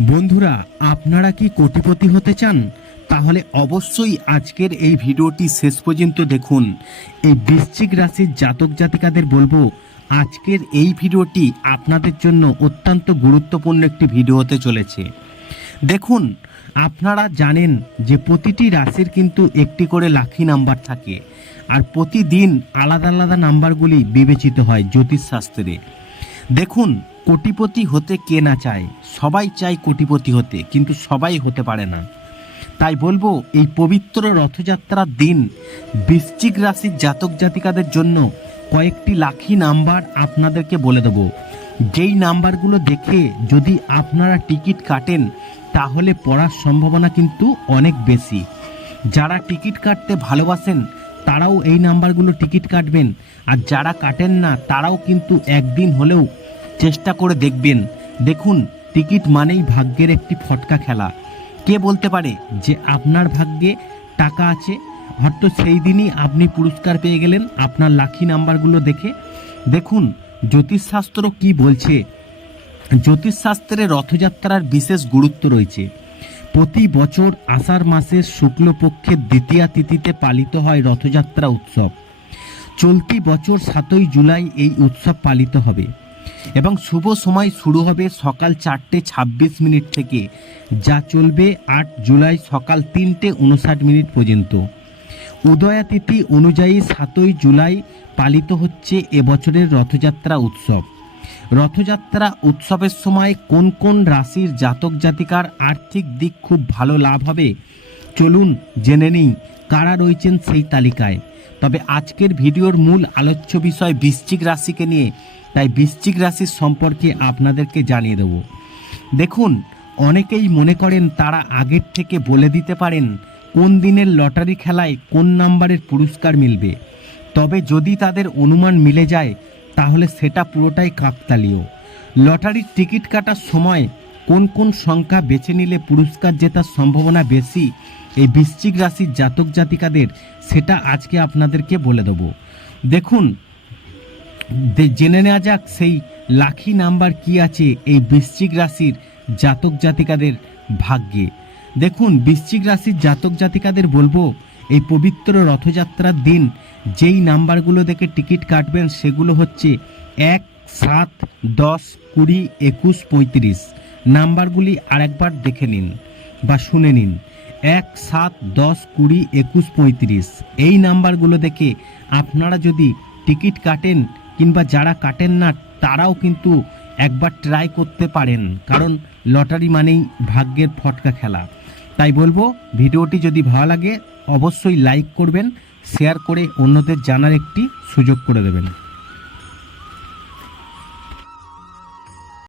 বন্ধুরা, আপনারা কি কোটিপতি হতে চান? তাহলে অবশ্যই আজকের এই ভিডিওটি শেষ পর্যন্ত দেখুন। এই বৃশ্চিক রাশির জাতক জাতিকাদের বলব, আজকের এই ভিডিওটি আপনাদের জন্য অত্যন্ত গুরুত্বপূর্ণ একটি ভিডিও হতে চলেছে। দেখুন, আপনারা জানেন যে প্রতিটি রাশির কিন্তু একটি করে লাখি নাম্বার থাকে, আর প্রতিদিন আলাদা আলাদা নাম্বারগুলি বিবেচিত হয় জ্যোতিষশাস্ত্রে। দেখুন কোটিপতি হতে কে না চায়? সবাই চায় কোটিপতি হতে, কিন্তু সবাই হতে পারে না। তাই বলব, এই পবিত্র রথযাত্রার দিন বৃশ্চিক রাশির জাতক জাতিকাদের জন্য কয়েকটি লাখি নাম্বার আপনাদেরকে বলে দেবো। যেই নাম্বারগুলো দেখে যদি আপনারা টিকিট কাটেন, তাহলে পড়ার সম্ভাবনা কিন্তু অনেক বেশি। যারা টিকিট কাটতে ভালোবাসেন, তারাও এই নাম্বারগুলো টিকিট কাটবেন। আর যারা কাটেন না, তারাও কিন্তু একদিন হলেও চেষ্টা করে দেখবেন। দেখুন, টিকিট মানেই ভাগ্যের একটি ফটকা খেলা। কে বলতে পারে যে আপনার ভাগ্যে টাকা আছে? হয়তো সেই দিনই আপনি পুরস্কার পেয়ে গেলেন আপনার লাখি নাম্বারগুলো দেখে। দেখুন, জ্যোতিষশাস্ত্র কি বলছে? জ্যোতিষশাস্ত্রে রথযাত্রার বিশেষ গুরুত্ব রয়েছে। প্রতি বছর আষাঢ় মাসের শুক্লপক্ষের দ্বিতীয়া তিথিতে পালিত হয় রথযাত্রা উৎসব। চলতি বছর সাতই জুলাই এই উৎসব পালিত হবে। এবং শুভ সময় শুরু হবে সকাল চারটে ছাব্বিশ মিনিট থেকে, যা চলবে আট জুলাই সকাল তিনটে উনষাট মিনিট পর্যন্ত। উদয়াতিথি অনুযায়ী সাতই জুলাই পালিত হচ্ছে এবছরের রথযাত্রা উৎসব। রথযাত্রা উৎসবের সময় কোন কোন রাশির জাতক জাতিকার আর্থিক দিক খুব ভালো লাভ হবে, চলুন জেনে নিই, কারা রয়েছেন সেই তালিকায়। তবে আজকের ভিডিওর মূল আলোচ্য বিষয় বৃশ্চিক রাশিকে নিয়ে। তাই বৃশ্চিক রাশির সম্পর্কে আপনাদেরকে জানিয়ে দেব। দেখুন, অনেকেই মনে করেন তারা আগের থেকে বলে দিতে পারেন কোন দিনের লটারি খেলায় কোন নাম্বারের পুরস্কার মিলবে। তবে যদি তাদের অনুমান মিলে যায়, তাহলে সেটা পুরোটাই কাকতালীয়। লটারির টিকিট কাটার সময় কোন কোন সংখ্যা বেছে নিলে পুরস্কার জেতার সম্ভাবনা বেশি, এই বৃশ্চিক রাশির জাতক জাতিকাদের, সেটা আজকে আপনাদেরকে বলে দেবো। দেখুন জেনে নেওয়া যাক সেই লাখি নাম্বার কি আছে এই বৃশ্চিক রাশির জাতক জাতিকাদের ভাগ্যে। দেখুন, বৃশ্চিক রাশির জাতক জাতিকাদের বলব, এই পবিত্র রথযাত্রার দিন যেই নাম্বারগুলো দেখে টিকিট কাটবেন সেগুলো হচ্ছে এক, সাত, দশ, কুড়ি, একুশ, পঁয়ত্রিশ। নাম্বারগুলি আরেকবার দেখে নিন বা শুনে নিন। এক সাত দশ কুড়ি একুশ পঁয়ত্রিশ। এই নাম্বারগুলো দেখে আপনারা যদি টিকিট কাটেন কিংবা যারা কাটেন না, তারাও কিন্তু একবার ট্রাই করতে পারেন। কারণ লটারি মানেই ভাগ্যের ফটকা খেলা। তাই বলব, ভিডিওটি যদি ভালো লাগে, অবশ্যই লাইক করবেন শেয়ার করে অন্যদের জানার একটি সুযোগ করে দেবেন।